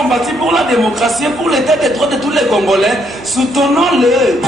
combattu pour la démocratie, pour l'état des droits de tous les Congolais. Soutenons-le.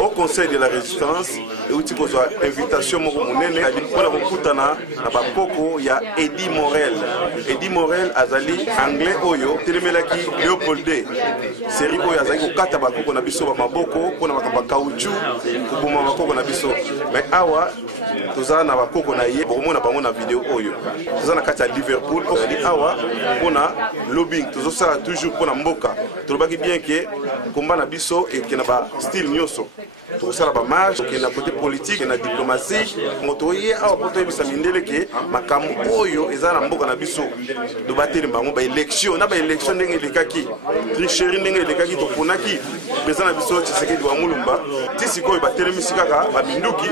Au Conseil de la Résistance, et où tu as invitation pour na bakoko ya Eddie Morel. Eddie Morel azali anglais oyo telemelaki Léopold D. Série oyo azali ko kata bakoko na biso ba maboko pona bakamba caoutchouc kuboma bakoko na biso. Mais awa tozana na bakoko na ye bomona bango na vidéo oyo. Tozana kata Liverpool azali awa pona lobbying tozosala toujours pona mboka. Tolobaki bien que combat na biso et que na ba style nyoso. Tout ça la marche, qui est la côté politique et la diplomatie, motoyer a apporté bisa mindele que makamu oyo ezana mboka na biso de battre bango ba élection na ba élection ndenge lekaki tricherie ndenge lekaki to ponaki président na biso Tshisekedi wa Mulumba tisi ko ba telemisi kaka ba minduki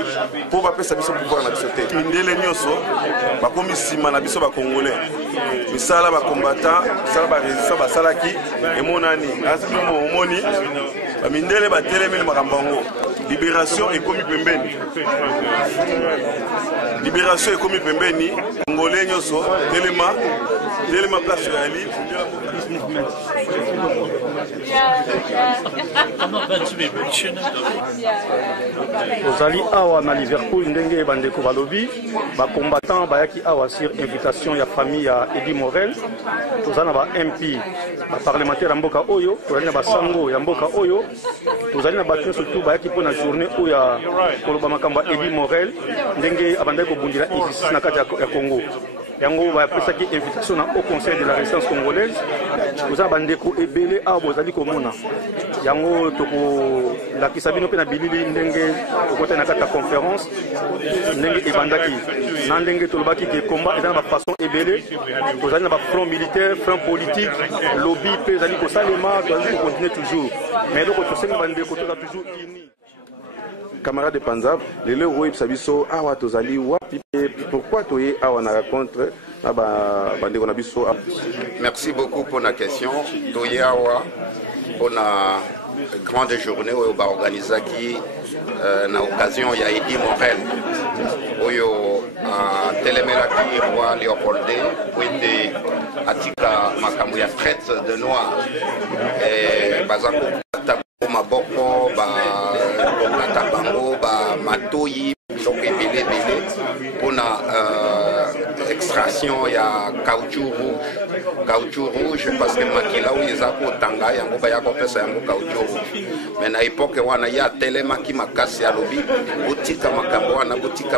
pour ba pesa biso pouvoir na biso te mindele nyoso ba komi sima na biso ba congolais misala ba combattant sala ba résistant ba salaki et monani asimo moni ba mindele ba telemeli makambango. Libération est commis pembeni. Libération est commis pembeni. Congolais nyoso, Telema place Rally. Ozali awa na Liverpool ndenge bandeko balobi ba combattant bayaki awa sur invitation ya famille ya Eddie Morel. Tozana ba MP, ba parlementaire ya mboka oyo, tozali na ba sango ya mboka oyo. Tozali na bato surtout bayaki pona journée où ya koloba makamba Eddie Morel ndenge abandaki kobundila ici na kati ya Congo. Yango va pesaki invitation au Conseil de la Résistance congolaise. Vous avez bandeko ebele a bozali komona. Yango toko la kisabino pe na bilili ndenge kokota na kata conférence ndenge ebandaki. Na ndenge tolobaki ke combat dans la façon ebele. Tozali na ba front militaire, front politique, lobby pe zali ko salema, tozali ko continuer toujours. Mais donc tosenga bandeko toza toujours unis. Camarade de Panzab, les héros Sabiso, Awa Tozali, pourquoi tu es à la rencontre? Merci beaucoup pour la question. Toyawa, pour la grande journée où on va organiser qui, na occasion, il y a Eddie Morel, où il y a Télémelaki, roi Léopold D, où il y a Atika Makamouya traite de noir, et Bazako Maboko, Tabango, Matoyi, donc Bélé, pour la extraction, il y a caoutchouc rouge, parce que Makila, où ils ont Tanga, il y a un caoutchouc rouge. Mais à l'époque, il y a Télémaki Makasi à l'objet, Boutika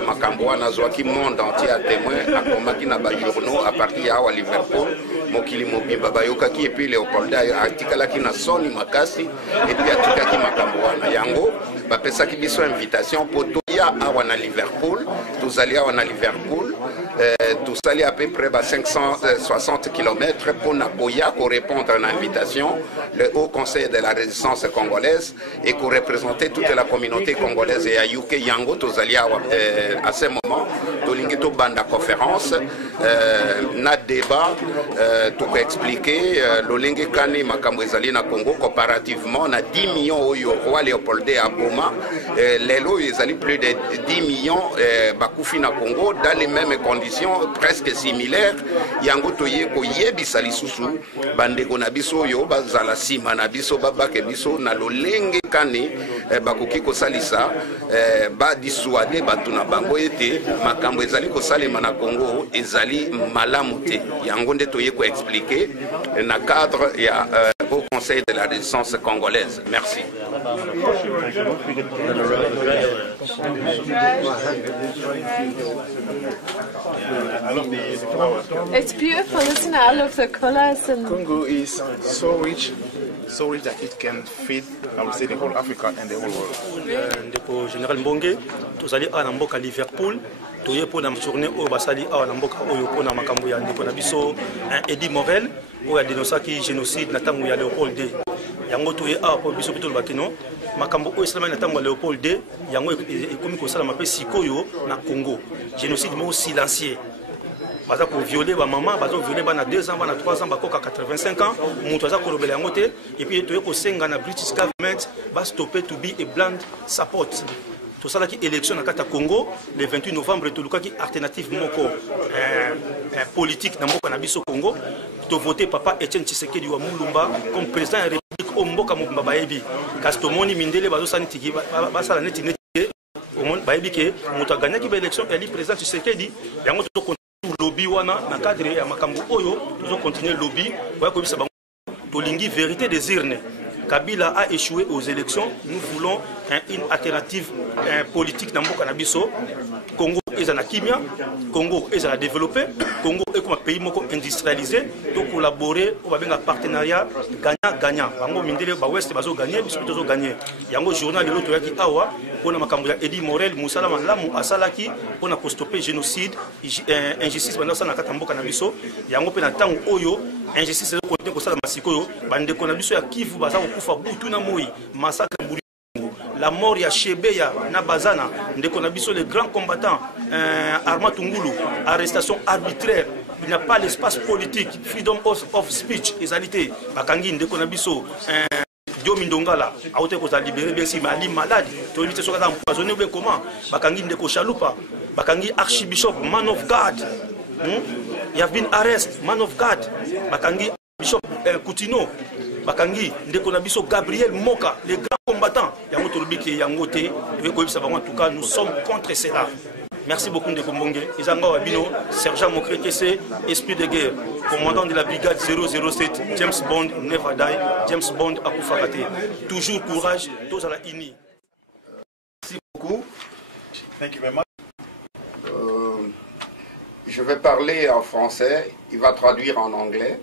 Makamboana, Zoaki monde entier à témoin, à Komaki Naba journaux, à partir de Liverpool. Mokili Mobimba Bayokaki et puis Léopold Atikala na Soni Makasi et puis Atikaki Makamboana Yango, Bapesaki biso invitation pour tout Toya à Liverpool, tous allés à Liverpool, tous allés à peu près 560 km pour Nakoya pour répondre à une invitation, le Haut Conseil de la Résistance congolaise et pour représenter toute la communauté congolaise et à UK Yango, tous allés à ce moment, Tolingito Banda conférence, na débat, tout expliquer, l'Olingue Kani Makambo ezali na Congo comparativement na 10 millions au roi Léopold à Boma, les lots ils allaient plus de 10 millions Bakoufi na Congo dans les mêmes conditions presque similaires. Yango toye ko yebisa lisusu bandeko na biso yo bazala sima na biso babake biso na lolenge kani bakoki ko salisa ba dissuader batu na bango ete makambo ezali ko salema na Congo ezali malamu te. Yango nde toye ko expliquer na cadre ya au Conseil de la Résistance congolaise. Merci. It's beautiful, isn't it? I love the colours. And Congo is so rich that it can feed, I would say, the whole Africa and the whole world. Ndeko Général Mbonge, tozali à Namboka Liverpool, toye pour la journée au Basali à Namboka Oyo pour na makambo ya ndeko na biso Eddie Morel, où a dénoncé qui génocide na tango ya Léopold II. Yango toye a pour biso pitolo bakino, makambo oyo salama na tango ya Léopold II, yango ekomi ko sala mape sikoyo na Congo. Génocide mo silencieux. Baza ko violer ba maman, baza ko violer bana 2 ans, bana 3 ans, bakoka 85 ans, mutu aza ko robela yango te et puis toye ko senga na British government ba stopper to be a blind support. Tout ça là qui élection na kata Congo le 28 novembre to lukaki alternative moko politique na mboka na biso Congo to voter papa Etienne Tshisekedi wa Mulumba comme président de la République au mboka mobimba bayebi kastomoni mindele bazo sanitiki basala neti au monde bayebi ke mutu aganya ki ba élection eli président Tshisekedi yango to lobby wana na cadre ya makambo oyo to continuer lobby wa ko bisa bango to lingi vérité des urnes. Kabila a échoué aux élections. Nous voulons une alternative politique dans le Nabiso. Congo est en Kimia, Congo est en développé, Congo est comme un pays industrialisé. De collaborer, on va bien un partenariat gagnant-gagnant. Bango mindele ba West bazo gagner, biso tozo gagner. Yango journal de l'autre qui awa pour na makambo ya Eddie Morel, Moussala Malamu asalaki pour na stopper génocide, injustice pendant ça na katamboka na biso. Yango pe na tango oyo injustice de côté ko sala masikoyo bande ko na biso ya Kivu baza ko kufa butu na moi massacre mbuli la mort ya Shebeya na Bazana ndeko na biso les grands combattants Armand Tungulu arrestation arbitraire. Il n'y a pas l'espace politique, freedom of speech, égalité. Bakangi ndeko na biso Diomi Ndongala a été libéré bien si Mali malade, to éviter so ka empoisonné ou comment Bakangi ndeko Chalupa, Bakangi archbishop man of God. You have been arrested, man of God. Bakangi Bishop Koutino, Bakangi ndeko na biso Gabriel Moka, les grands combattants. Yango tolobiki yango te, en tout cas nous sommes contre cela. Merci beaucoup de Kombonge. Izanga Wabino, Sergent Mokrekese, esprit de guerre, commandant de la brigade 007, James Bond, never die, James Bond Akoufarate. Toujours courage, tous à la INI. Merci beaucoup. Thank you very much. Je vais parler en français, il va traduire en anglais.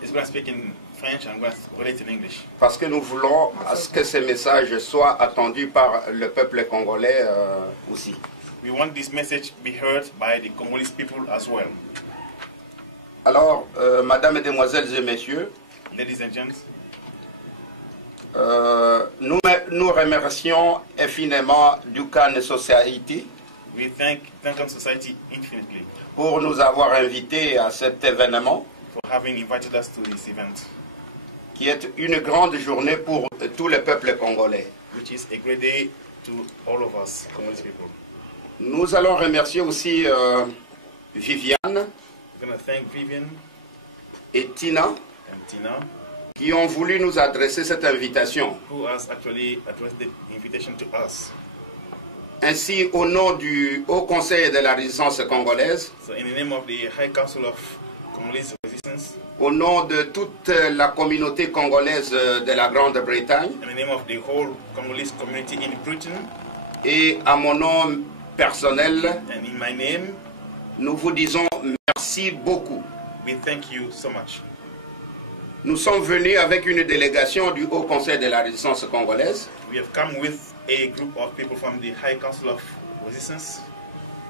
He's going to speak in French and I'm going to relate in English. Parce que nous voulons à ce que ces messages soient attendus par le peuple congolais aussi. We want this message to be heard by the Congolese people as well. Alors, mesdames, mesdemoiselles et messieurs, Ladies and gents, nous remercions infiniment Dukan Society we thank Duncan Society infinitely pour nous avoir invités à cet événement for having invited us to this event, qui est une grande journée pour tout le peuple congolais. which is a great day to all of us, Congolese people. Nous allons remercier aussi Viviane We're going to thank Vivian et Tina and Tina, qui ont voulu nous adresser cette invitation. who has actually addressed the invitation to us. Ainsi, au nom du Haut Conseil de la Résistance congolaise, So in the name of the High Council of Congolese Resistance, au nom de toute la communauté congolaise de la Grande-Bretagne, in the name of the whole Congolese community in Britain, et à mon nom personnel, and in my name, nous vous disons merci beaucoup. we thank you so much. Nous sommes venus avec une délégation du Haut Conseil de la Résistance congolaise We have come with a group of people from the High Council of resistance.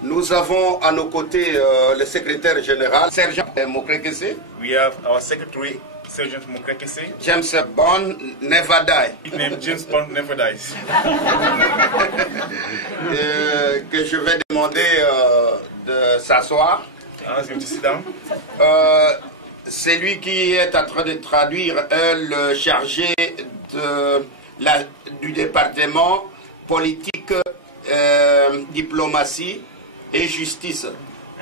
Nous avons à nos côtés le secrétaire général, Sergent Mokrekese. We have our secretary, Sergeant Mokrekese. James Bond never die. His name James Bond never dies. Que je vais demander de s'asseoir. Ask him to sit down. C'est lui qui est en train de traduire le chargé du département politique, diplomatie et justice.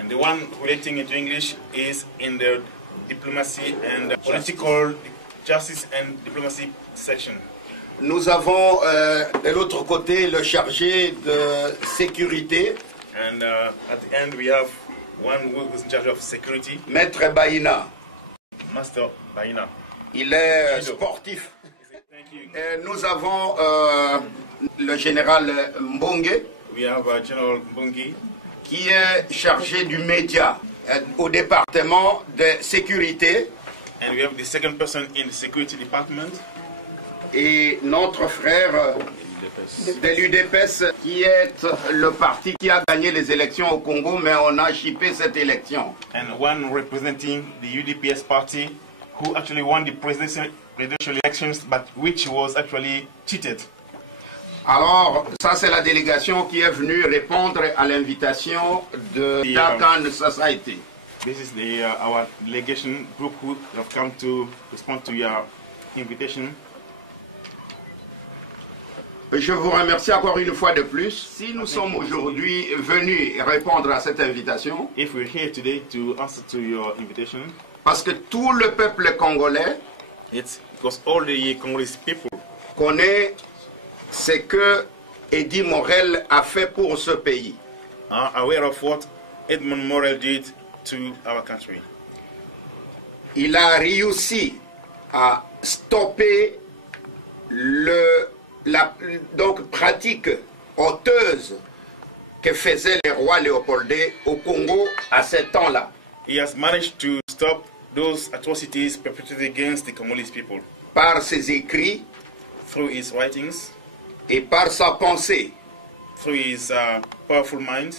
And the one relating into English is in the diplomacy and political justice and diplomacy section. Nous avons de l'autre côté le chargé de sécurité. And at the end we have one who is in charge of security. Maître Baïna. Master Baïna. Il est sportif. Et nous avons le général Mbongue. We have General Mbongue. Qui est chargé du média au département de sécurité. And we have the second person in the security department. Et notre frère de l'UDPS qui est le parti qui a gagné les élections au Congo, mais on a chippé cette élection. And one representing the UDPS party who actually won the presidential elections, but which was actually cheated. Alors, ça c'est la délégation qui est venue répondre à l'invitation de Dakan Society. This is our delegation group who have come to respond to your invitation. Je vous remercie encore une fois de plus. Si nous sommes aujourd'hui venus répondre à cette invitation, if we're here today to answer to your invitation, parce que tout le peuple congolais, it's because all the Congolese people connaît ce que Eddie Morel a fait pour ce pays. Are aware of what Edmund Morel did to our country. Il a réussi à stopper la pratique honteuse que faisait le roi Léopoldé au Congo à ce temps-là. He has managed to stop those atrocities perpetrated against the Congolese people. Par ses écrits, through his writings, et par sa pensée, through his powerful mind.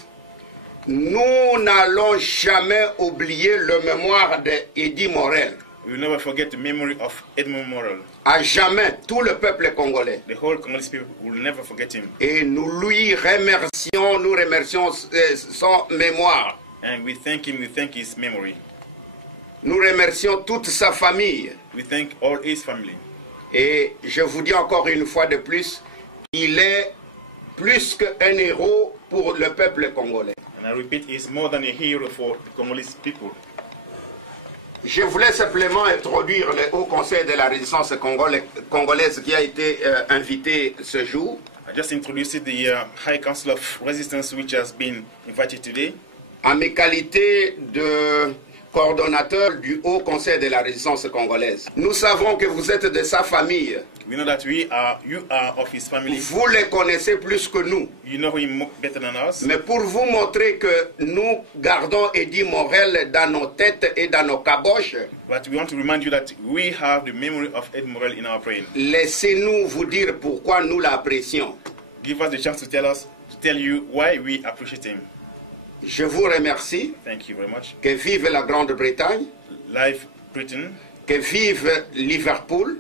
Nous n'allons jamais oublier le mémoire d'Eddie Morel. We will never forget the memory of Edmund Morel. À jamais, tout le peuple congolais. The whole Congolese people will never forget him. Et nous remercions son mémoire. And we thank him, we thank his memory. Nous remercions toute sa famille. We thank all his family. Et je vous dis encore une fois de plus, il est plus qu'un héros pour le peuple congolais. And I repeat, he is more than a hero for the Congolese people. Je voulais simplement introduire le Haut Conseil de la Résistance congolaise qui a été invité ce jour. I just introduced the High Council of Resistance which has been invited today. En mes qualités de coordonnateur du Haut Conseil de la Résistance congolaise. Nous savons que vous êtes de sa famille. We know that you are of his family. Vous le connaissez plus que nous. You know him better than us. Mais pour vous montrer que nous gardons Eddie Morel dans nos têtes et dans nos caboches, but we want to remind you that we have the memory of Ed Morel in our brain. Laissez-nous vous dire pourquoi nous l'apprécions. Give us the chance to tell you why we appreciate him. Je vous remercie. Thank you very much. Que vive la Grande-Bretagne. Live Britain. Que vive Liverpool.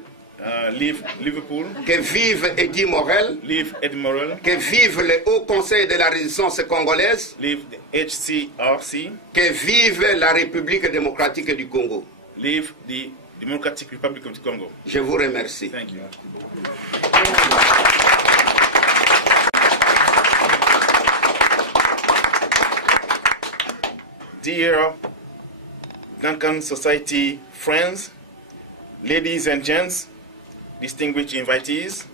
Live Liverpool. Que vive Eddie Morel. Live Ed Morel. Que vive le Haut Conseil de la Résistance congolaise. Live the HCRC. Que vive la République démocratique du Congo. Live the Democratic Republic of the Congo. Je vous remercie. Thank you. Dear Duncan Society friends, ladies and gents, distinguished invitees,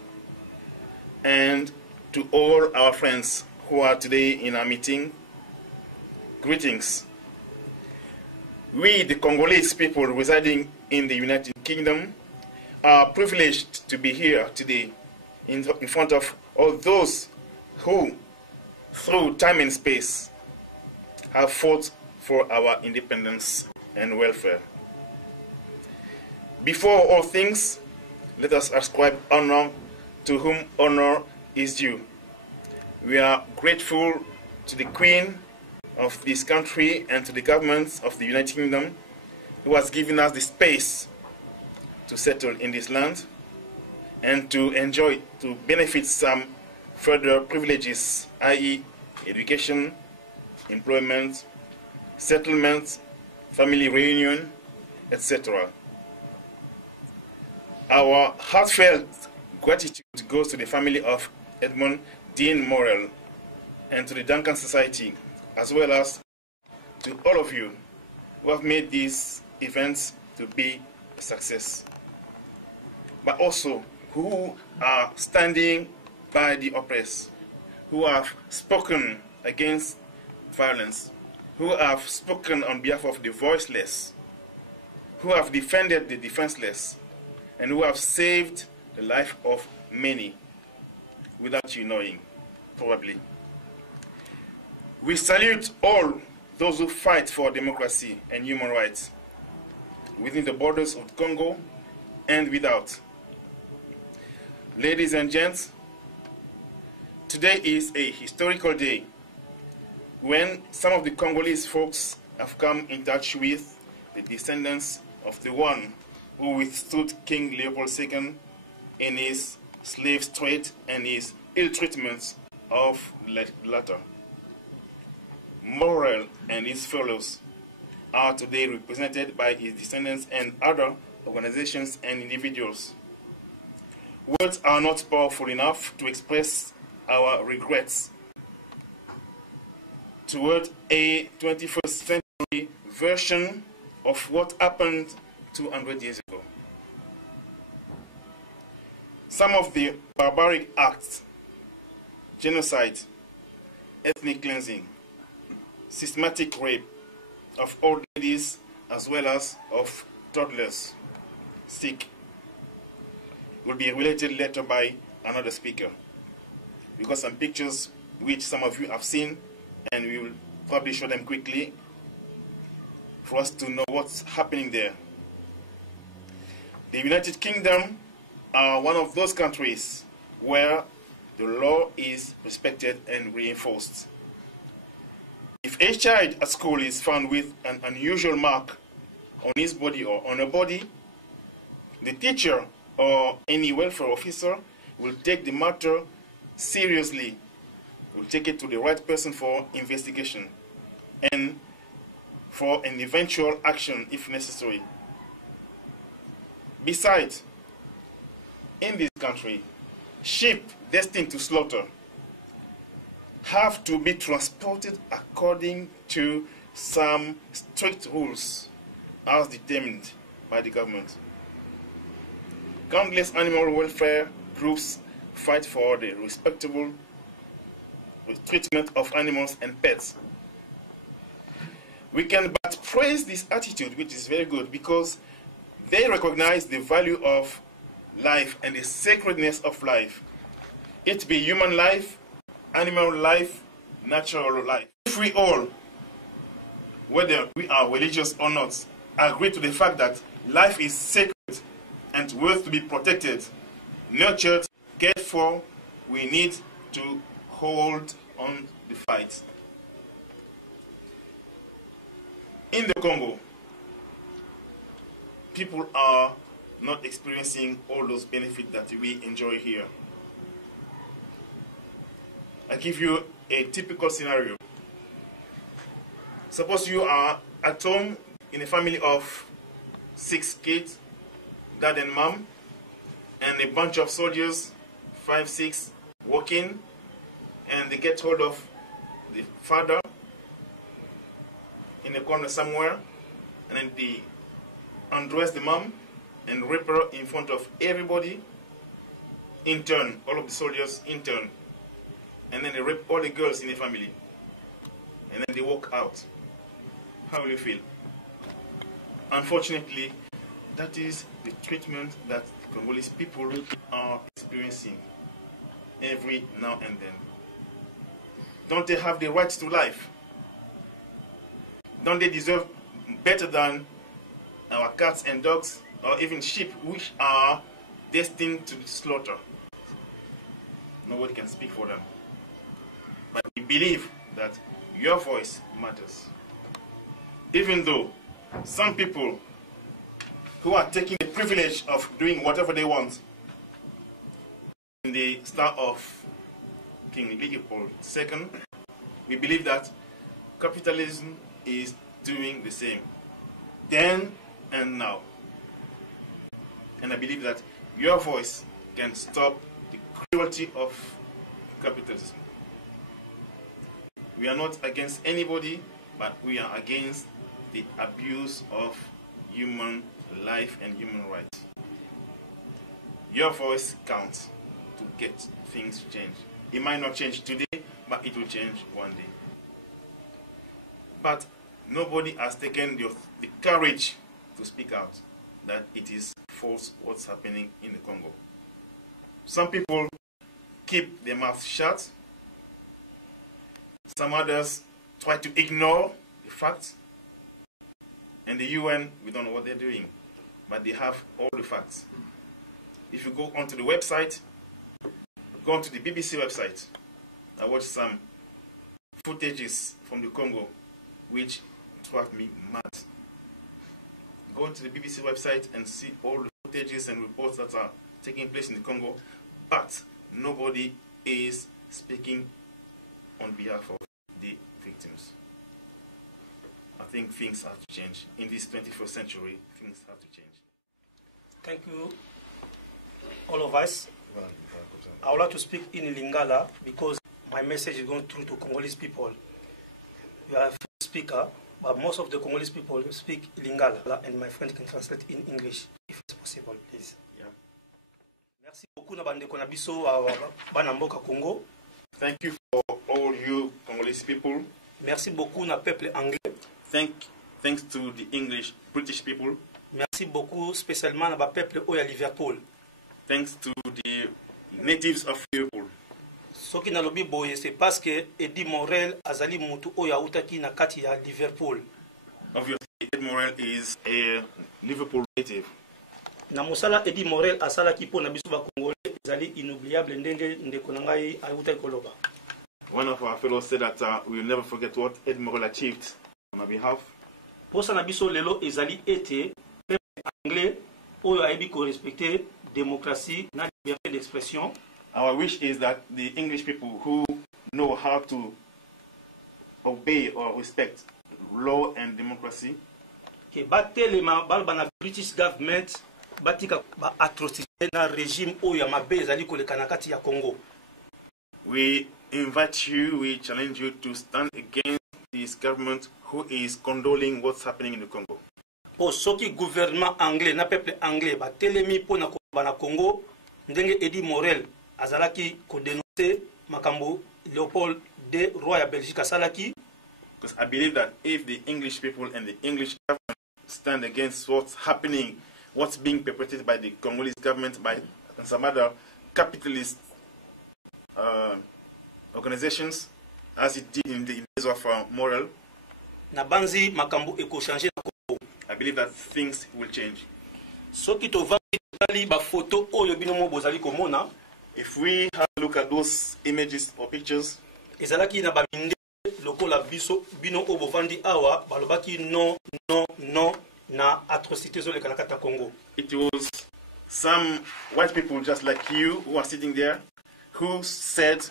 and to all our friends who are today in our meeting, greetings. We, the Congolese people residing in the United Kingdom, are privileged to be here today in front of all those who, through time and space, have fought for our independence and welfare. Before all things, let us ascribe honor to whom honor is due. We are grateful to the Queen of this country and to the government of the United Kingdom, who has given us the space to settle in this land and to enjoy, to benefit some further privileges, i.e. education, employment, settlement, family reunion, etc. Our heartfelt gratitude goes to the family of Edmund Dean Morrell and to the Duncan Society, as well as to all of you who have made these events to be a success, but also who are standing by the oppressed, who have spoken against violence, who have spoken on behalf of the voiceless, who have defended the defenseless, and who have saved the life of many without you knowing, probably. We salute all those who fight for democracy and human rights within the borders of Congo and without. Ladies and gents, today is a historical day when some of the Congolese folks have come in touch with the descendants of the one who withstood King Leopold II in his slave trade and his ill treatment of the latter. Morrell and his fellows are today represented by his descendants and other organizations and individuals. Words are not powerful enough to express our regrets toward a 21st century version of what happened 200 years ago. Some of the barbaric acts, genocide, ethnic cleansing, systematic rape of old ladies as well as of toddlers, sick, will be related later by another speaker. We got some pictures which some of you have seen, and we will probably show them quickly for us to know what's happening there. The United Kingdom are one of those countries where the law is respected and reinforced. If a child at school is found with an unusual mark on his body or on a body, the teacher or any welfare officer will take the matter seriously, will take it to the right person for investigation and for an eventual action if necessary. Besides, in this country, sheep destined to slaughter have to be transported according to some strict rules as determined by the government. Countless animal welfare groups fight for the respectable treatment of animals and pets. We can but praise this attitude, which is very good, because they recognize the value of life and the sacredness of life. It be human life, animal life, natural life. If we all, whether we are religious or not, agree to the fact that life is sacred and worth to be protected, nurtured, cared for, we need to hold on the fight. In the Congo, people are not experiencing all those benefits that we enjoy here. I give you a typical scenario. Suppose you are at home in a family of 6 kids, dad and mom, and a bunch of soldiers, 5, 6, walking, and they get hold of the father in a corner somewhere, and then they undress the mom and rape her in front of everybody, in turn, all of the soldiers in turn. And then they rape all the girls in the family. And then they walk out. How will you feel? Unfortunately, that is the treatment that the Congolese people are experiencing every now and then. Don't they have the right to life? Don't they deserve better than our cats and dogs, or even sheep, which are destined to slaughter? Nobody can speak for them. But we believe that your voice matters. Even though some people who are taking the privilege of doing whatever they want in the style of King Leopold II, we believe that capitalism is doing the same then and now. And I believe that your voice can stop the cruelty of capitalism. We are not against anybody, but we are against the abuse of human life and human rights. Your voice counts to get things to change. It might not change today, but it will change one day. But nobody has taken the courage to speak out that it is false what's happening in the Congo. Some people keep their mouths shut. Some others try to ignore the facts. And the UN, we don't know what they're doing, but they have all the facts. If you go onto the website, go onto the BBC website, I watched some footages from the Congo which drive me mad. Go onto the BBC website and see all the footages and reports that are taking place in the Congo, but nobody is speaking on behalf of the victims. I think things have to change. In this 21st century, things have to change. Thank you, all of us. I would like to speak in Lingala because my message is going through to Congolese people. You are a speaker, but most of the Congolese people speak Lingala, and my friend can translate in English, if it's possible, please. Yeah. Merci beaucoup na bandeko na biso bana mboka Congo. Thank you for all you Congolese people. Merci beaucoup na peuple anglais. Thanks to the British people. Merci beaucoup spécialement na ba peuple oya Liverpool. Thanks to the natives of Liverpool. Soki na lobi boye c'est parce que Eddie Morel azali mutu oya utaki na kati ya Liverpool. Obviously, Eddie Morel is a Liverpool native. Na musala Eddie Morel asala ki po na biso ba Congolais ezali inoubliable ndenge ndeko na ngai ayuta koloba. One of our fellows said that we will never forget what Eddie Morel achieved on our behalf. Posa na biso lelo ezali ete peuple anglais oyo ayebi ko respecter démocratie na liberté d'expression. Our wish is that the English people who know how to obey or respect law and democracy, ke batelema balba na British government batika ba atrocité na régime oyo mabe ezali koleka na kati ya Congo. We invite you, we challenge you to stand against this government who is condoling what's happening in the Congo. Po soki gouvernement anglais na peuple anglais batelemi po na koba na Congo ndenge Eddie Morel azalaki ko dénoncer makambo Leopold II roi ya Belgique asalaki. Because I believe that if the English people and the English government stand against what's happening, what's being perpetrated by the Congolese government, by some other capitalist organizations, as it did in the days of Morel, na banzi makambo eko changer na Congo. I believe that things will change. Soki to vali ba photo oyo bino mo bozali komona, if we have a look at those images or pictures, ezalaki na ba minde lokola biso bino obo vandi awa balobaki no na atrocité zo le kanakata Congo. It was some white people just like you who are sitting there who said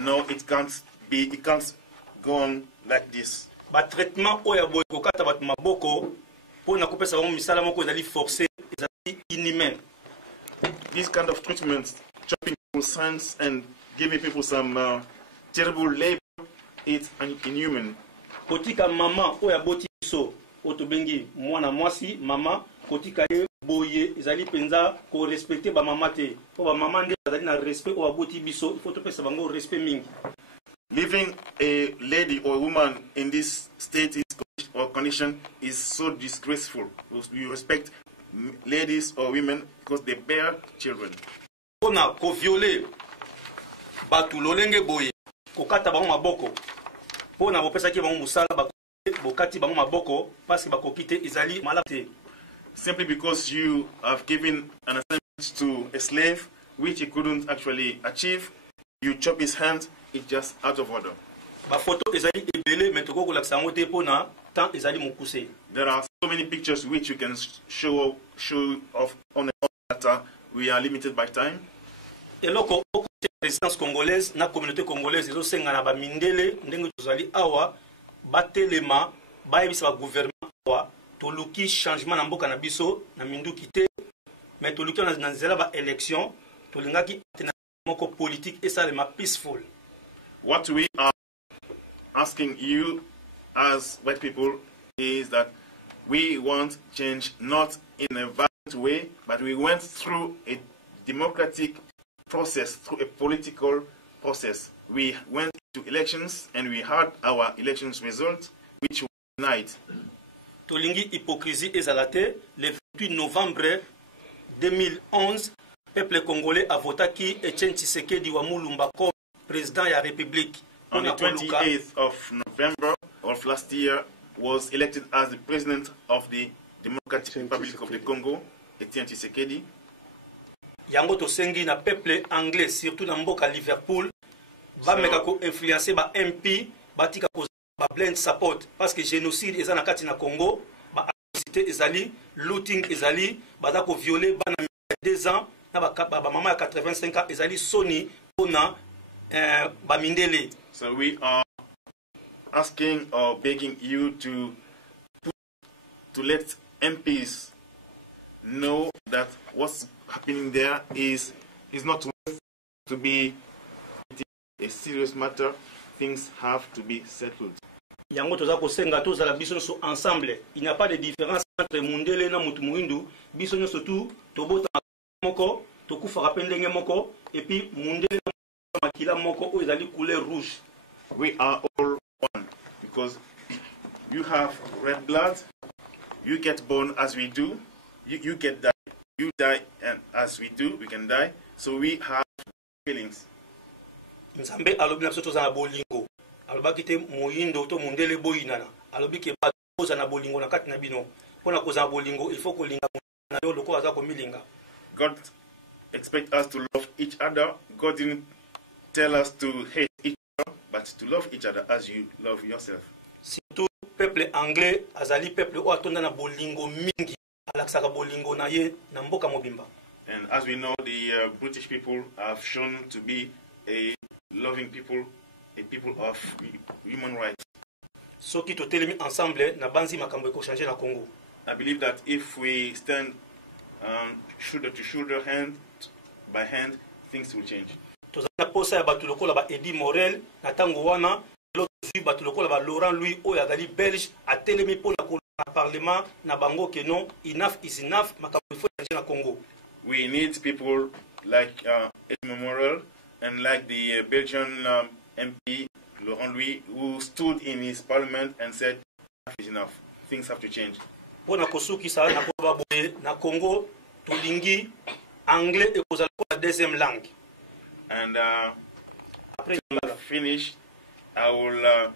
no, it can't go on like this. Ba traitement oya boy ko kata bat maboko po na kopesa bango misala moko ezali forcé, ezali inhumain. This kind of treatment, chopping people's hands and giving people some terrible labor, it's inhuman. Kotika mama oya boti so otobengi mwana mwasi mama kotika ye boye ezali penza ko respecter ba mama te. Po ba mama nde ezali na respect o aboti biso, il faut to pesa bango respect mingi. Leaving a lady or a woman in this state or condition is so disgraceful. You respect ladies or women because they bear children. Pona ko violer batu lolenge boye kokata bango maboko pona bopesa ki bango musala bokati bango maboko parce que bakokite ezali malate. Simply because you have given an assignment to a slave which he couldn't actually achieve, you chop his hand, it's just out of order. ba photo ezali ebele mais toko kolakisa yango te pona temps ezali mokuse. There are so many pictures which you can show off on the data. We are limited by time. Eloko présidence congolaise na communauté congolaise ezo senga na ba mindele ndenge tozali awa batelema bayebisa ba gouvernement awa toluki changement na mboka na biso na minduki te mais toluki na nzela ba élection tolingaki moko politique et ça peaceful. What we are asking you as white people is that we want change not in a violent way, but we went through a democratic process, through a political process. We went to elections and we had our elections results, which were denied. Tolingi hypocrisie ezalate le 28 novembre 2011, peuple congolais a voté qui Etienne Tshisekedi wa Mulumba comme président de la République. On the 28th of November of last year was elected as the president of the Democratic Republic of the Congo, Etienne Tshisekedi. Yango to sengi na peuple anglais surtout na mboka Liverpool va meka ko influencer ba MP batika ko ba blind support parce que génocide ezana kati na Congo ba atrocité ezali looting ezali baza ko violer bana 2 ans na ba mama ya 85 ans ezali soni pona ba mindele. So we are asking or begging you to let MPs know that what's happening there is not worth to be a serious matter. Things have to be settled. Yango toza ko senga toza la biso so ensemble. Il n'y a pas de différence entre mundele na mutu muindu. Biso nyoso tu tobota moko tokufa kapendenge moko et puis mundele na makila moko o ezali couleur rouge. We are all one because you have red blood. You get born as we do. You get die. You die, and as we do, we can die. So we have feelings. Nzambe alobi na soto za bolingo. Aloba kite moyindo to mundele boyinana. Alobi ke ba koza na bolingo na kati na bino. Pona koza bolingo, il faut ko linga na yo loko aza ko milinga. God expect us to love each other. God didn't tell us to hate each other, but to love each other as you love yourself. Surtout peuple anglais azali peuple o atonda na bolingo mingi alaksaka bolingo na ye na mboka mobimba. And as we know, the British people have shown to be a loving people, a people of human rights. Soki totelemi ensemble na banzi makambo ko changer na Congo. I believe that if we stand shoulder to shoulder, hand by hand, things will change. Tozana posa ya batu lokola ba Eddie Morel na tango wana l'autre batu lokola ba Laurent Louis o ya gali belge a telemi pour na parlement na bango que non enough is enough makambo faut changer na Congo. We need people like Eddie Morel and like the Belgian MP Laurent Louis who stood in his parliament and said enough is enough. Things have to change. Pona kosuki sa na koba boye na Congo tolingi anglais et kozala la deuxième langue. And after I finish, I will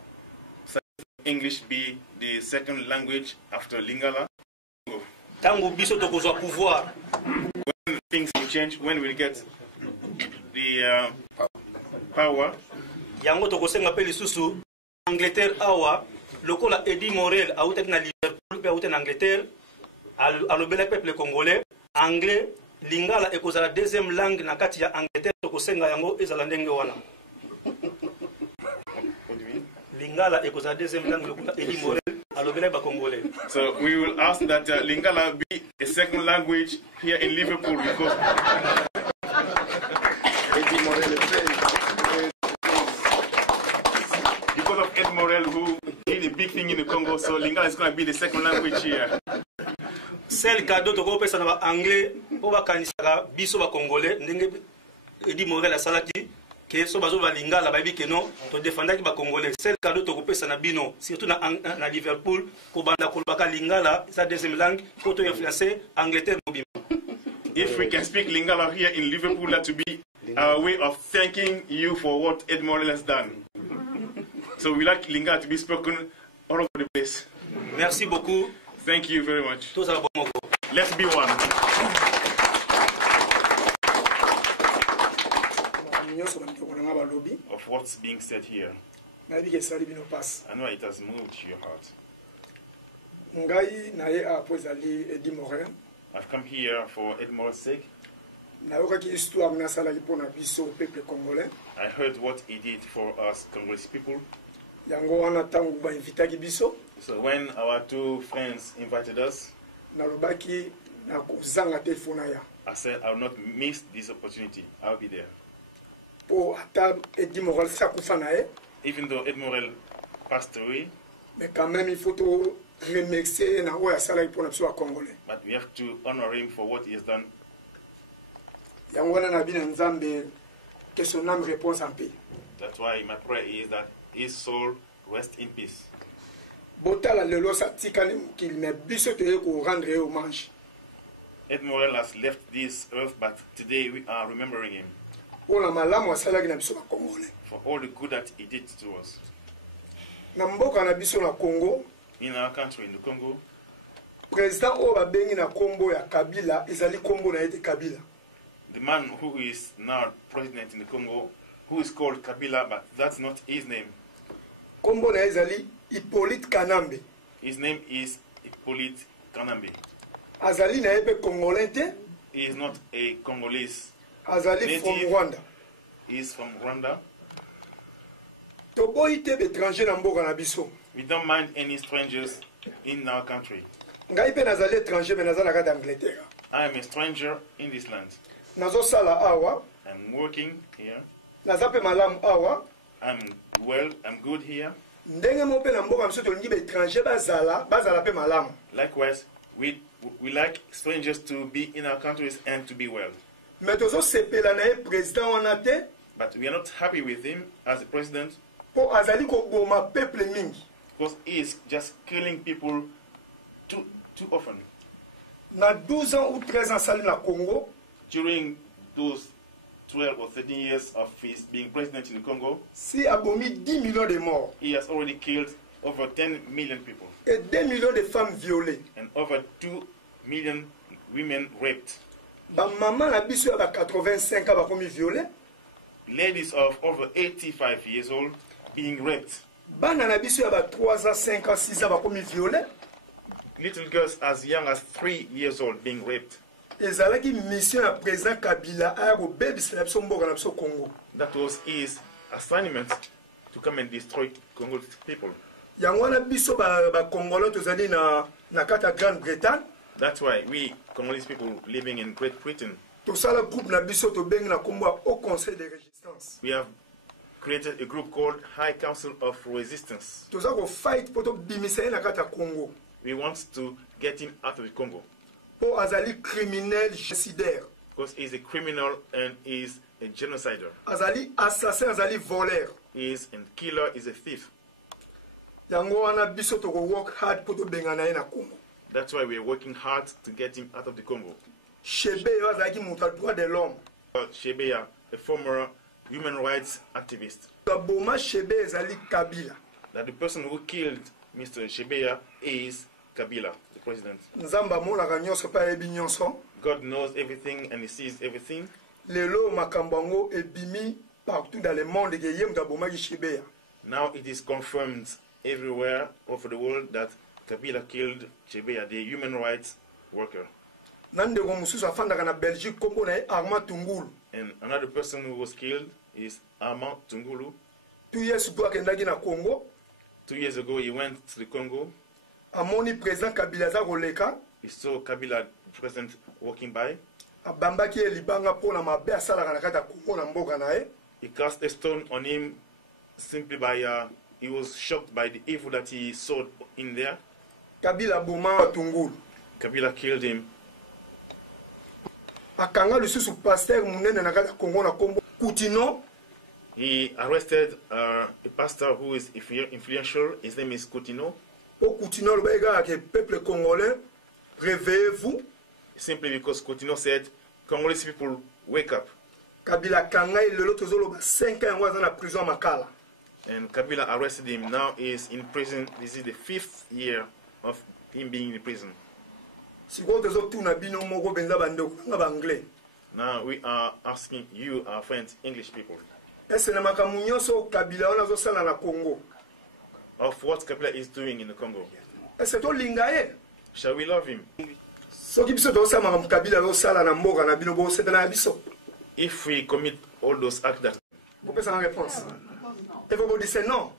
English be the second language after Lingala. Tango biso tokozwa pouvoir. When things will change, when we get the power. Yango tokosenga pe lisusu Angleterre awa lokola Eddie Morel autaki na Liverpool pe autaki na Angleterre alobela peuple congolais anglais lingala ekozala deuxième langue na kati ya Angleterre tokosenga yango ezala ndenge wana. Lingala ekozala deuxième langue lokola Eddie Morel alobela ba congolais. So we will ask that Lingala be a second language here in Liverpool because Eddie Morel of Ed Morel who did a big thing in the Congo, so Lingala is going to be the second language here. Celle cadeau to kopesa na ba anglais po ba kanisaka biso ba congolais ndenge Eddie Morel asalaki ke so bazo ba Lingala ba bi ke non to défendaki ba congolais. Celle cadeau to kopesa na bino surtout na Liverpool ko banda ko baka Lingala sa deuxième langue ko to influencer Angleterre mobima. If we can speak Lingala here in Liverpool, that to be our way of thanking you for what Ed Morel has done. So we like Lingala to be spoken all over the place. Merci beaucoup. Thank you very much. Tous à bon. Let's be one. Of what's being said here. nayebi ke esali bino mpasi. I know it has moved your heart. Ngai naye apo ezali Eddie Morel. I've come here for Edmond's sake. Nayokaki histoire nasalaki mpona biso peuple congolais. I heard what he did for us Congolese people. Yango wana ntango bainvitaki biso. So when our two friends invited us, nalobaki nakozanga te fona ya. I said I will not miss this opportunity. I'll be there. Po ata Eddie Morel sakufa na ye. Even though Ed Morel passed away, mais quand même il faut to remercier na oya sala pour biso wa congolais. but we have to honor him for what he has done. Yango wana na bina nzambe que son âme repose en paix. That's why my prayer is that his soul rest in peace. Botala lelo sa tikali qu'il me biso te ko rendre hommage. Ed Morel has left this earth, but today we are remembering him Pour la malamu asala na biso wa congolais. for all the good that he did to us. Na mboka na biso na Congo, In our country, in the Congo, président o ba bengi na kombo ya Kabila ezali kombo na ete Kabila. the man who is now president in the Congo, who is called Kabila, but that's not his name. Kombo na ezali Hippolyte Kanambe. His name is Hippolyte Kanambe. Azali na epe congolais te, He is not a Congolese. azali from Rwanda. He is from Rwanda. Toboyi te étranger na mboka na biso. We don't mind any strangers in our country. Ngai pe nazali étranger mais nazala ka d'Angleterre. I am a stranger in this land. Nazo sala awa, I'm working here. naza pe malamu awa. I'm well. I'm good here. Ndenge mo pe na mboka biso tolingi ba étranger bazala pe malamu. Likewise, we like strangers to be in our countries and to be well. Mais tozo sepela na ye président wana te, But we are not happy with him as a president po azali ko boma peuple mingi. because he is just killing people too often. Na 12 ans ou 13 ans sali na Congo, During those 12 or 13 years of his being president in the Congo, si abomi 10 millions de morts he has already killed over 10 million people et 2 millions de femmes violées. and over 2 million women raped. Ba maman na biso ya ba 85 ans ba komi violé. Ladies of over 85 years old being raped. Bana na biso ya ba 3 ans, 5 ans, 6 ans ba komi violé. Little girls as young as 3 years old being raped. Ezalaki mission ya président Kabila aya ko bebisela biso mboka na biso Congo. That was his assignment to come and destroy Congolese people. Yango wana biso ba Congolais tozali na kata Grande-Bretagne. That's why we Congolese people living in Great Britain, Tosala groupe na biso to bengi na kombo au Conseil de Résistance. we have created a group called High Council of Resistance. Toza ko fight poto bimisa na kata Congo. We want to get him out of the Congo Po azali criminel génocidaire. because he's a criminal and he's a genocider. Azali assassin, azali voleur. He is a killer, he's a thief. Yango wana biso to go work hard poto benga na ye na Congo. That's why we are working hard to get him out of the Congo. Shebe yo azali muta droit de l'homme. Shebeya, a former human rights activist, Boma Shebe ezali Kabila. that the person who killed Mr. Shebeya is Kabila, the president. Nzamba molaka nyonso pa yebi nyonso. God knows everything and he sees everything. Lelo makambo yango ebimi partout dans le monde ke ye muta boma ki Shebe. Now it is confirmed everywhere over the world that Kabila killed Shebeya, the human rights worker. Nandeko mususu afandaka na Belgique kombo na ye Armand Tungulu. And another person who was killed is Armand Tungulu. 2 years ago akendaki na Congo. 2 years ago he went to the Congo. Amoni président Kabila za koleka. He saw Kabila, president, walking by. Abambaki ye libanga mpona mabe asalaka na kati ya Congo na mboka na ye. He cast a stone on him simply by, he was shocked by the evil that he saw in there. Kabila boma Tungulu. Kabila killed him. Akanga lisusu pasteur munene na kati ya Congo na kombo Koutino. He arrested a pastor who is influential. His name is Koutino. Po Koutino le bega ke peuple congolais, réveillez-vous. Simply because Koutino said, Congolese people, wake up. Kabila kanga lelo tozoloba 5 ans waza na prison Makala. And Kabila arrested him. Now he is in prison. This is the 5th year of him being in prison. Siko tozotuna bino moko benza bandeko nga ba anglais. Now we are asking you, our friends, English people. Est-ce que makambo nyonso Kabila on azosala na Congo? Of what Kabila is doing in the Congo. Est-ce que tolinga ye? Shall we love him? Soki biso tosala makambo Kabila azosala na mboka na bino bo setela biso. If we commit all those acts that... Vous pouvez savoir la réponse. Et vous dites non.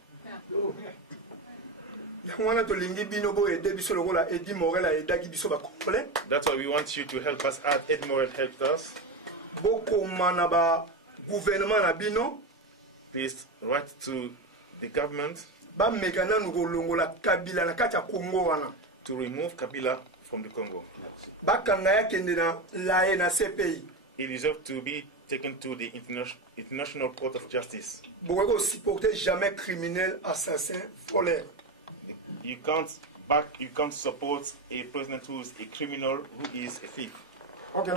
That's why we want you to help us out. Eddie Morel helped us. Please write to the government to remove Kabila from the Congo. He deserves to be taken to the International Court of Justice. You can't support a president who is a criminal, who is a thief. I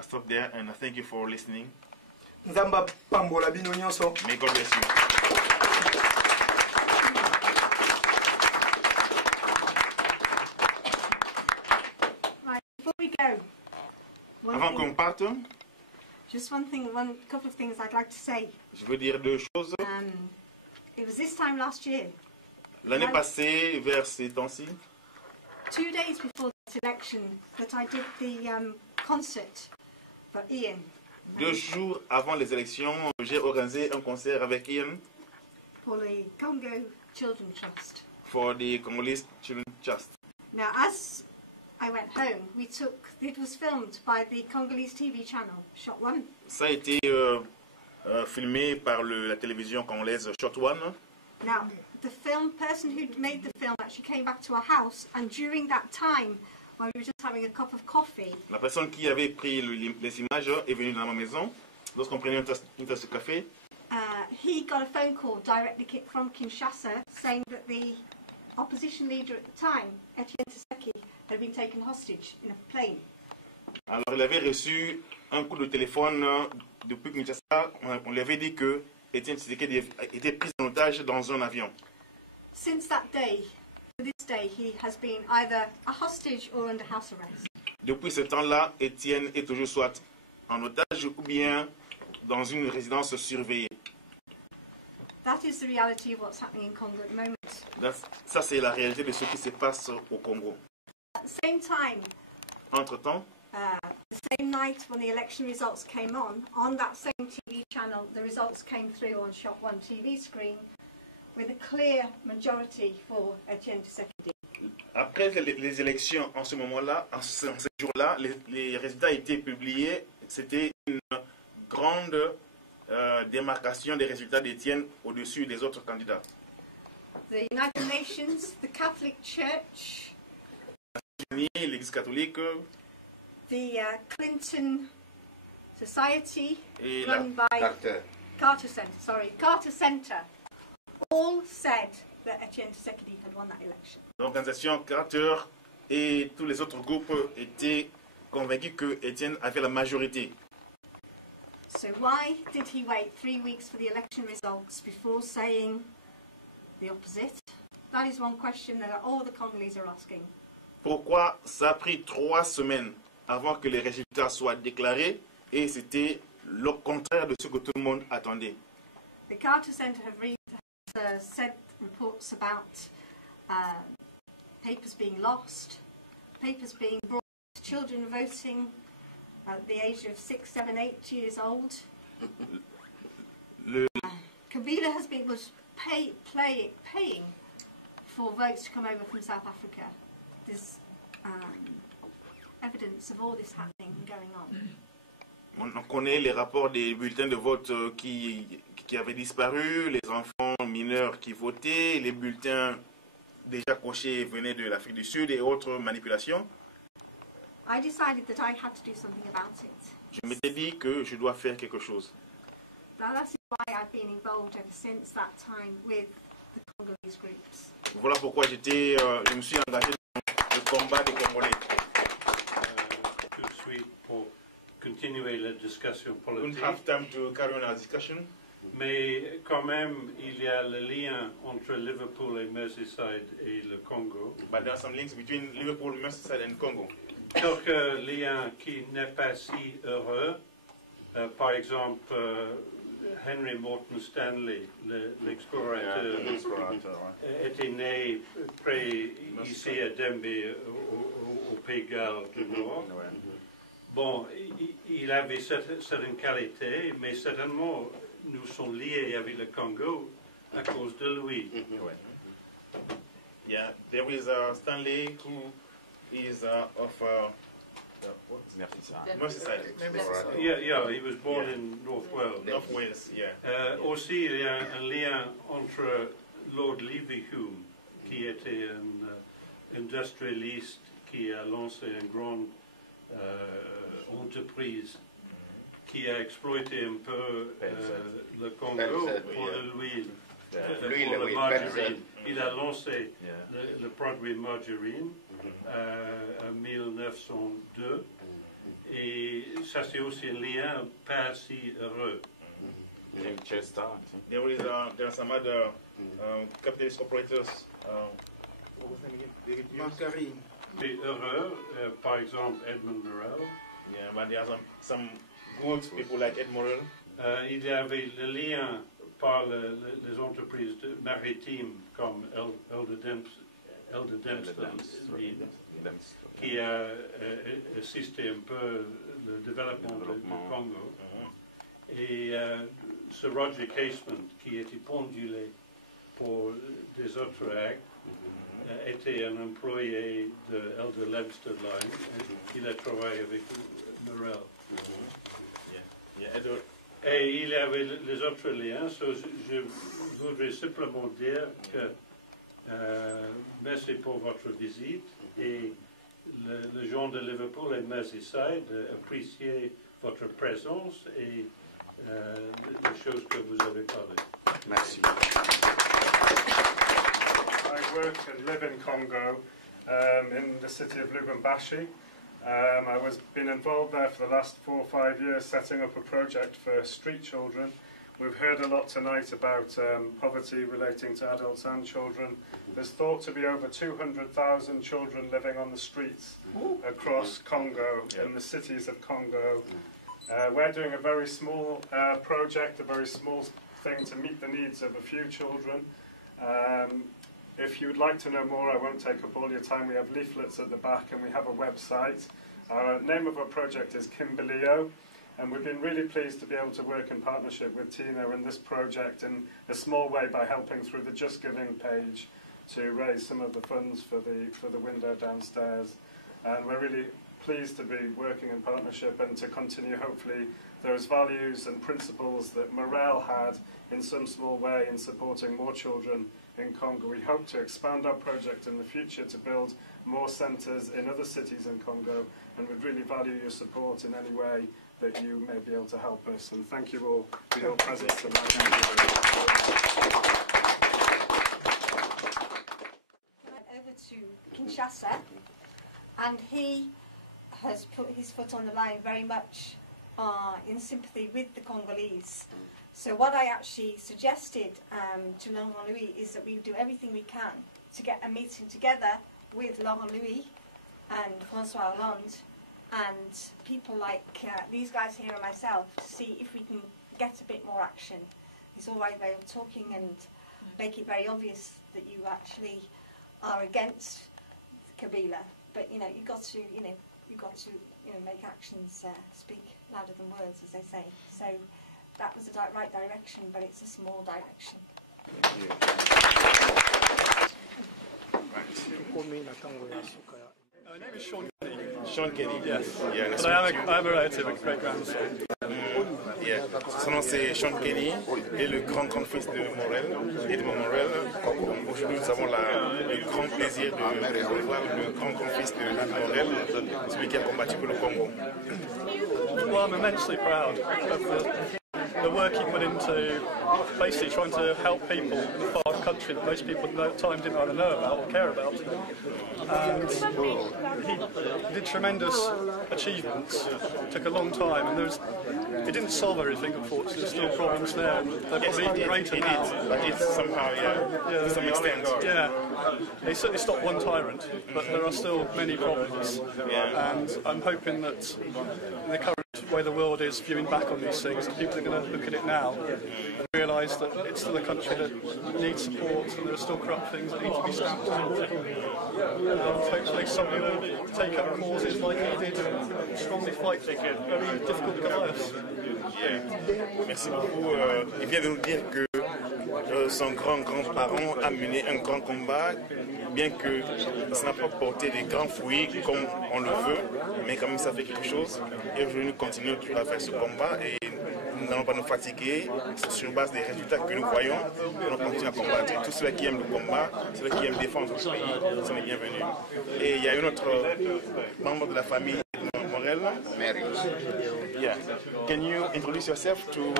stop there and I thank you for listening. May God bless you. Before we go, avant qu'on parte, just one couple of things I'd like to say. Je veux dire deux choses. It was this time last year. L'année passée, vers ces temps-ci. 2 days before this election, that I did the concert for Ian. 2 jours avant les élections, j'ai organisé un concert avec Ian. For the Congo Children Trust. For the Congolese Children Trust. Now, as I went home, it was filmed by the Congolese TV channel, Shot One. Ça a été filmé par la télévision congolaise Shot One. Now, the person who made the film actually came back to our house, and during that time, when we were just having a cup of coffee, la personne qui avait pris les images est venue dans ma maison. Lorsqu'on prenait une tasse de café, he got a phone call directly from Kinshasa saying that the opposition leader at the time, Etienne Tshisekedi, had been taken hostage in a plane. Alors, il avait reçu un coup de téléphone depuis Kinshasa. On lui avait dit que Etienne Tshisekedi était pris en otage dans un avion. Since that day, to this day, he has been either a hostage or under house arrest. Depuis ce temps-là, Etienne est toujours soit en otage ou bien dans une résidence surveillée. That is the reality of what's happening in Congo at the moment. Ça, c'est la réalité de ce qui se passe au Congo. At the same time, entre-temps, the same night when the election results came on that same TV channel, the results came through on Shot One TV screen with a clear majority for Etienne Tshisekedi. Après les élections, en ce moment-là, en ce jour-là, les résultats étaient publiés. C'était une grande démarcation des résultats d'Etienne au-dessus des autres candidats. The United Nations, the Catholic Church, l'Église catholique, the Clinton Society, et run by Carter Center, all said that Etienne Tshisekedi had won that election. L'organisation Carter et tous les autres groupes étaient convaincus que Etienne avait la majorité. So why did he wait 3 weeks for the election results before saying the opposite? That is one question that all the Congolese are asking. Pourquoi ça a pris 3 semaines avant que les résultats soient déclarés et c'était le contraire de ce que tout le monde attendait? The Carter Center has said reports about papers being lost, papers being brought, children voting at the age of 6, 7, 8 years old. Kabila was paying for votes to come over from South Africa. There's evidence of all this happening and going on. On connaît les rapports des bulletins de vote qui avaient disparu, les enfants mineurs qui votaient, les bulletins déjà cochés venaient de l'Afrique du Sud et autres manipulations. I decided that I had to do something about it. Je m'étais dit que je dois faire quelque chose. That is why I've been involved ever since that time with the Congolese groups. Voilà pourquoi je me suis engagé dans le combat des Congolais. Je suis pour continuer la discussion politique. We don't have time to carry on our discussion. Mais quand même, il y a le lien entre Liverpool et Merseyside et le Congo. But there are some links between Liverpool, Merseyside and Congo. Quelques liens qui n'est pas si heureux. Par exemple, Henry Morton Stanley, l'explorateur, était né près ici à Denby, au Pays de Galles du Nord. Bon, il avait certaines qualités, mais certainement nous sommes liés avec le Congo à cause de lui. Yeah, there is Stanley who is of Merseyside. Yeah, he was born in North Wales. North Wales, yeah. Aussi, il y a un lien entre Lord Leverhulme, qui était un industrialiste qui a lancé une grande entreprise qui a exploité un peu le Congo pour l'huile, pour le margarine. Il a lancé le produit margarine en 1902 et ça c'est aussi un lien pas si heureux. There are some other capitalist operators. What was the name again? Margarine. Heureux, par exemple Edmund Morel. Yeah, but there are some good people like Ed Morel. Il y avait le lien par les entreprises maritimes comme Elder Dempster, qui a assisté un peu le développement du Congo. Et ce Roger Casement, qui était pendulé pour des autres actes, était un employé de Elder Dempster Line. Il a travaillé avec Morel. Et il y avait les autres liens. Je voudrais simplement dire que merci pour votre visite et les gens de Liverpool et Merseyside appréciez votre présence et les choses que vous avez parlé. Merci. I work and live in Congo, in the city of Lubumbashi. I've been involved there for the last 4 or 5 years setting up a project for street children. We've heard a lot tonight about poverty relating to adults and children. There's thought to be over 200,000 children living on the streets across Congo, in the cities of Congo. We're doing a very small project, a very small thing to meet the needs of a few children. If you would like to know more, I won't take up all your time. We have leaflets at the back and we have a website. Our name of our project is Kimberleo, and we've been really pleased to be able to work in partnership with Tina in this project in a small way by helping through the Just Giving page to raise some of the funds for the window downstairs. And we're really pleased to be working in partnership and to continue hopefully those values and principles that Morel had in some small way in supporting more children in Congo. We hope to expand our project in the future to build more centres in other cities in Congo, and we'd really value your support in any way that you may be able to help us. And thank you all for your presence tonight. Over to Kinshasa, and he has put his foot on the line very much in sympathy with the Congolese. So what I actually suggested to Laurent Louis is that we do everything we can to get a meeting together with Laurent Louis and François Hollande and people like these guys here and myself to see if we can get a bit more action. It's all right way of talking and make it very obvious that you actually are against Kabila, but you've got to make actions speak louder than words, as they say. So that was the right direction, but it's a small direction. My name is Sean Kenny. Sean Kenny. Yes. Yeah, but I am a relative, a great grandson. Yeah. Son nom c'est Sean Kenny et le grand-grand-fils de Morel, Edmond Morel. Aujourd'hui, nous avons le grand plaisir de voir le grand-grand-fils de Morel, celui qui a combattu pour le Congo. Well, I'm immensely proud of the work he put into basically trying to help people in a far country that most people at the time didn't either know about or care about. And he did tremendous achievements. It took a long time, and it didn't solve everything, unfortunately. There's still problems there. They're probably even greater now. But it's somehow, to some extent. Yeah. He certainly stopped one tyrant, but there are still many problems. And I'm hoping that in the current way the world is viewing back on these things. People are going to look at it now and realise that it's still a country that needs support and there are still corrupt things that need to be stamped out. Hopefully somebody will take up causes like he did and strongly fight very difficult Goliaths. Merci beaucoup. Il vient de nous dire que son grand-grand-parent a mené un grand combat, bien que ça n'a pas porté des grands fruits comme on le veut, mais quand même ça fait quelque chose. Et aujourd'hui, nous continuons toujours à faire ce combat et nous n'allons pas nous fatiguer sur base des résultats que nous voyons. Nous continuons à combattre. Tous ceux qui aiment le combat, ceux qui aiment défendre le pays, sont les bienvenus. Et il y a une autre membre de la famille, Morel. Mary. Yeah. Can you introduce yourself to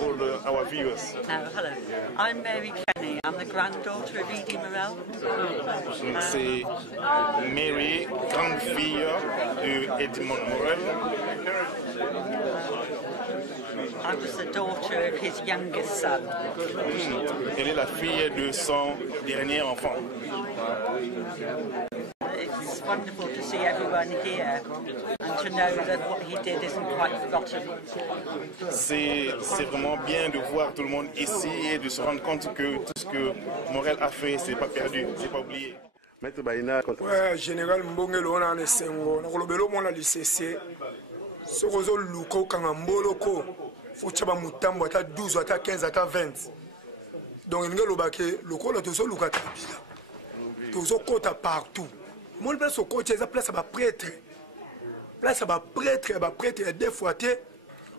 all our viewers? Hello. I'm Mary Kenny. I'm the granddaughter of Edie Morel. C'est Mary, grande fille de Edmond Morel. I was the daughter of his youngest son. Elle est la fille de son dernier enfant. It's wonderful to see everyone here and to know that what he did isn't quite forgotten. C'est vraiment bien de voir tout le monde ici et de se rendre compte que tout ce que Morel a fait, c'est pas perdu, c'est pas oublié. Maître Baïna, ouais, Général Mbongelo, on a un sengo, on a le monde à l'ICC. Ce réseau Luko, Kangamboloko, faut que tu aies mutambo, à 12, à 15, à 20. Donc, il y a le Luko, là, tout Luka Kabila. Tout ça, côté partout. Mon place au côté, c'est place à prêtre. Place à prêtre, il y a des fois,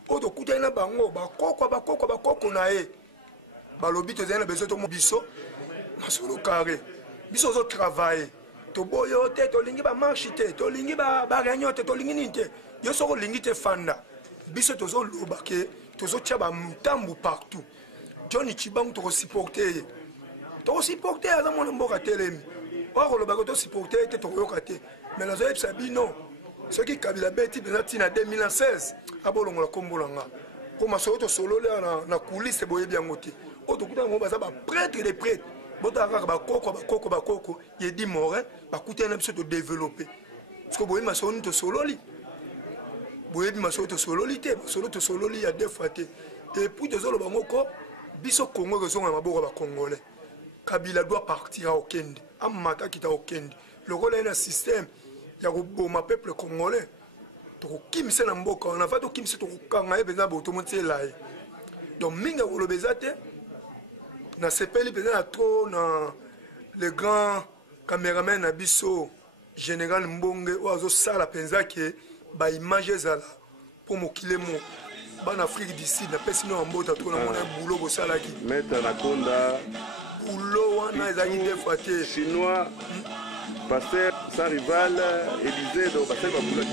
autre coup, il y a un bango, koko nae. Balobi, tu as besoin de mon bisso, mais sur le carré. Biso zo travailler. To boyo te, to lingi ba marche te, to lingi ba réunion te, to lingi ninte. Yo so lingi te fanda. Biso to zo loba ke, to zo tia ba mutambu partout. Johnny Chibang to supporter. To supporter à mon mboka telemi. Or le bago to supporter te to yokate. Mais la zo sabi non. Ce qui Kabila beti benati na 2016. Abolongo la kombolanga. Comme so to solo na coulisse boye bien ngote. O to kuta ngo baza ba prêtre les prêtres. Botaka bakoko yedi more bakutana biso to développer parce que boye masoni to sololi boye masoni to sololi te solo to sololi ya deux fois te et puis de zolo bamoko biso Congo rezonga maboko ba congolais Kabila doit partir au Kende amata kita au Kende le rôle est un système ya ko boma peuple congolais to kimse na mboka on a fa to kimse to kanga ebeza boto montela donc minga ko lobezate na sepeli pena trop na le grand caméraman na biso Général Mbonge oazo sala penza ke ba image ezala pour mokile mo ban Afrique du Sud na pesi no mbota to na mona boulot ko sala ki Maître Nakonda boulot wana ezali des fois te chinois pasteur sans rival Élysée do basel ba boulot